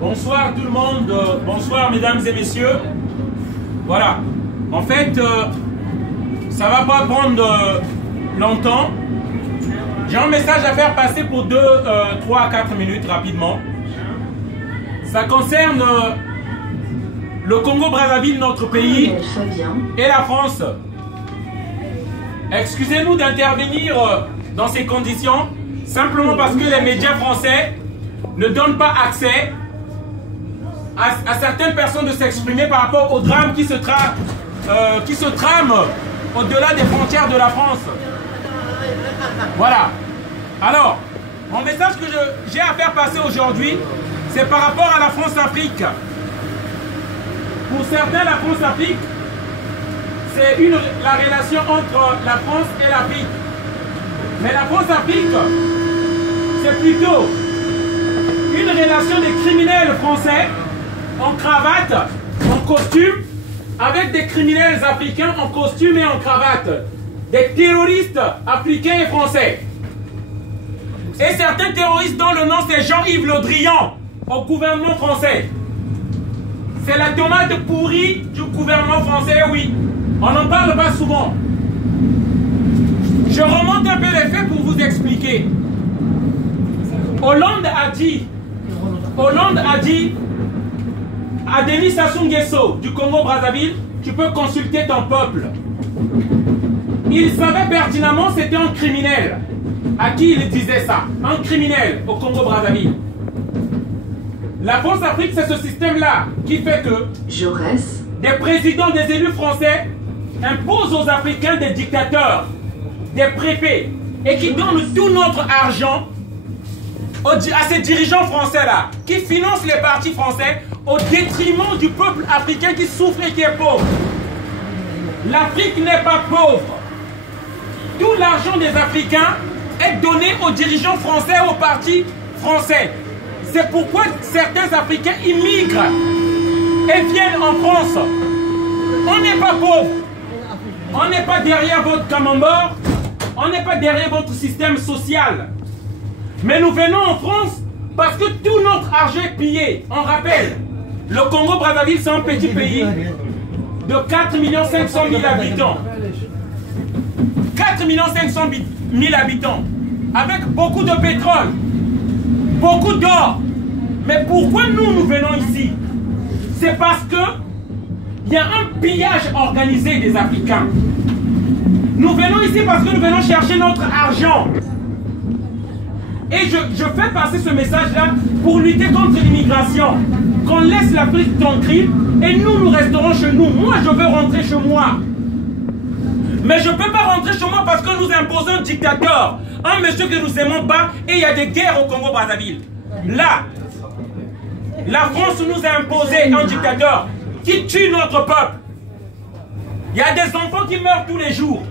Bonsoir tout le monde, bonsoir mesdames et messieurs. Voilà, en fait, ça va pas prendre longtemps. J'ai un message à faire passer pour 3 à 4 minutes rapidement. Ça concerne le Congo-Brazzaville, notre pays, et la France. Excusez-nous d'intervenir dans ces conditions, simplement parce que les médias français ne donnent pas accès à certaines personnes de s'exprimer par rapport au drame qui se trame au-delà des frontières de la France. Voilà. Alors, mon message que j'ai à faire passer aujourd'hui, c'est par rapport à la France-Afrique. Pour certains, la France-Afrique, c'est la relation entre la France et l'Afrique. Mais la France-Afrique, c'est plutôt une relation des criminels français en cravate, en costume, avec des criminels africains en costume et en cravate. Des terroristes africains et français. Et certains terroristes dont le nom c'est Jean-Yves Le Drian au gouvernement français. C'est la tomate pourrie du gouvernement français, oui. On n'en parle pas souvent. Je remonte un peu les faits pour vous expliquer. Hollande a dit à Denis Sassou Nguesso du Congo-Brazzaville, tu peux consulter ton peuple. Il savait pertinemment c'était un criminel. À qui il disait ça? Un criminel au Congo-Brazzaville. La France-Afrique, c'est ce système-là qui fait que des présidents, des élus français imposent aux Africains des dictateurs, des préfets, et qui donnent tout notre argent à ces dirigeants français-là, qui financent les partis français au détriment du peuple africain qui souffre et qui est pauvre. L'Afrique n'est pas pauvre. Tout l'argent des Africains est donné aux dirigeants français, aux partis français. C'est pourquoi certains Africains immigrent et viennent en France. On n'est pas pauvre. On n'est pas derrière votre camembert. On n'est pas derrière votre système social. Mais nous venons en France parce que tout notre argent est pillé. On rappelle, le Congo-Brazzaville, c'est un petit pays de 4 500 000 habitants. 4 500 000 habitants. Avec beaucoup de pétrole. Beaucoup d'or. Mais pourquoi nous venons ici? C'est parce que il y a un pillage organisé des Africains. Nous venons ici parce que nous venons chercher notre argent. Et je fais passer ce message-là pour lutter contre l'immigration. Qu'on laisse l'Afrique tranquille et nous resterons chez nous. Moi, je veux rentrer chez moi. Mais je ne peux pas rentrer chez moi parce que nous imposons un dictateur. Un monsieur que nous n'aimons pas et il y a des guerres au Congo-Brazzaville. Là, la France nous a imposé un dictateur qui tue notre peuple. Il y a des enfants qui meurent tous les jours.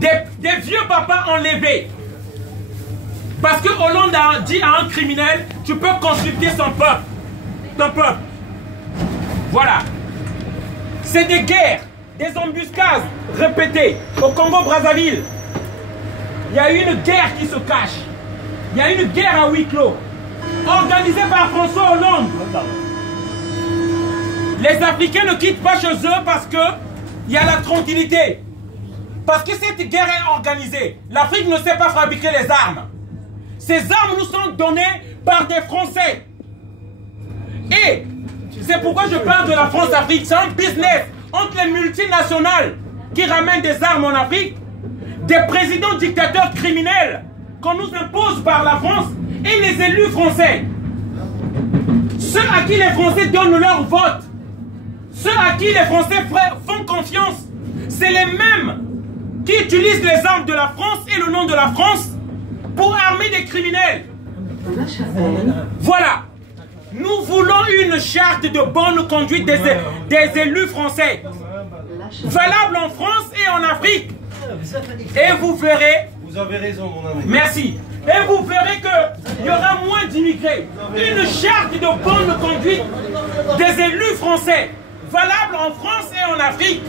Des vieux papas enlevés. Parce que Hollande a dit à un criminel, tu peux consulter son peuple. Ton peuple. Voilà. C'est des guerres, des embuscades répétées au Congo-Brazzaville. Il y a une guerre qui se cache. Il y a une guerre à huis clos, organisée par François Hollande. Les Africains ne quittent pas chez eux parce qu'il y a la tranquillité. Parce que cette guerre est organisée. L'Afrique ne sait pas fabriquer les armes. Ces armes nous sont données par des Français. Et c'est pourquoi je parle de la France-Afrique. C'est un business entre les multinationales qui ramènent des armes en Afrique, des présidents dictateurs criminels qu'on nous impose par la France et les élus français. Ceux à qui les Français donnent leur vote, ceux à qui les Français font confiance, c'est les mêmes qui utilisent les armes de la France et le nom de la France pour armer des criminels. Voilà. Nous voulons une charte de bonne conduite des élus français, valable en France et en Afrique. Et vous verrez... Vous avez raison, mon ami. Merci. Et vous verrez qu'il y aura moins d'immigrés. Une charte de bonne conduite des élus français, valable en France et en Afrique.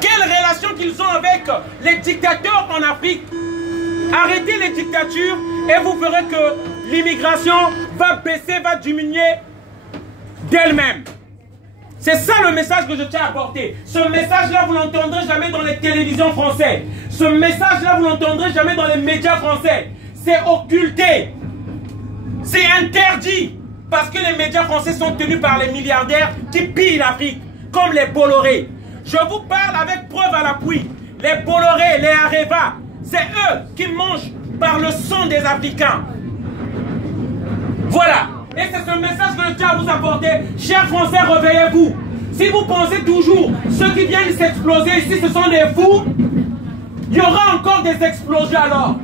Quelle relation qu'ils ont avec les dictateurs en Afrique? Arrêtez les dictatures et vous verrez que l'immigration va baisser, va diminuer d'elle-même. C'est ça le message que je tiens à porter. Ce message-là, vous ne l'entendrez jamais dans les télévisions françaises. Ce message-là, vous ne l'entendrez jamais dans les médias français. C'est occulté. C'est interdit. Parce que les médias français sont tenus par les milliardaires qui pillent l'Afrique, comme les Bolloré. Je vous parle avec preuve à l'appui. Les Bolloré, les Areva, c'est eux qui mangent par le sang des Africains. Voilà. Et c'est ce message que je tiens à vous apporter. Chers Français, réveillez-vous. Si vous pensez toujours, ceux qui viennent s'exploser ici, ce sont des fous, il y aura encore des explosions alors.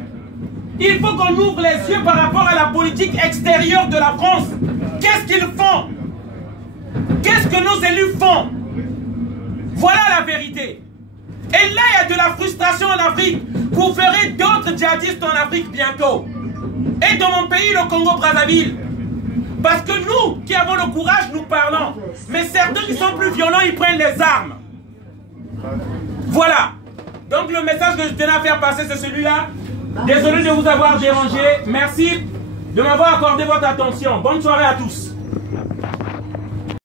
Il faut qu'on ouvre les yeux par rapport à la politique extérieure de la France. Qu'est-ce qu'ils font? Qu'est-ce que nos élus font? Voilà la vérité. Et là, il y a de la frustration en Afrique. Vous verrez d'autres djihadistes en Afrique bientôt. Et dans mon pays, le Congo-Brazzaville. Parce que nous, qui avons le courage, nous parlons. Mais certains qui sont plus violents, ils prennent les armes. Voilà. Donc le message que je tenais à faire passer, c'est celui-là. Désolé de vous avoir dérangé. Merci de m'avoir accordé votre attention. Bonne soirée à tous.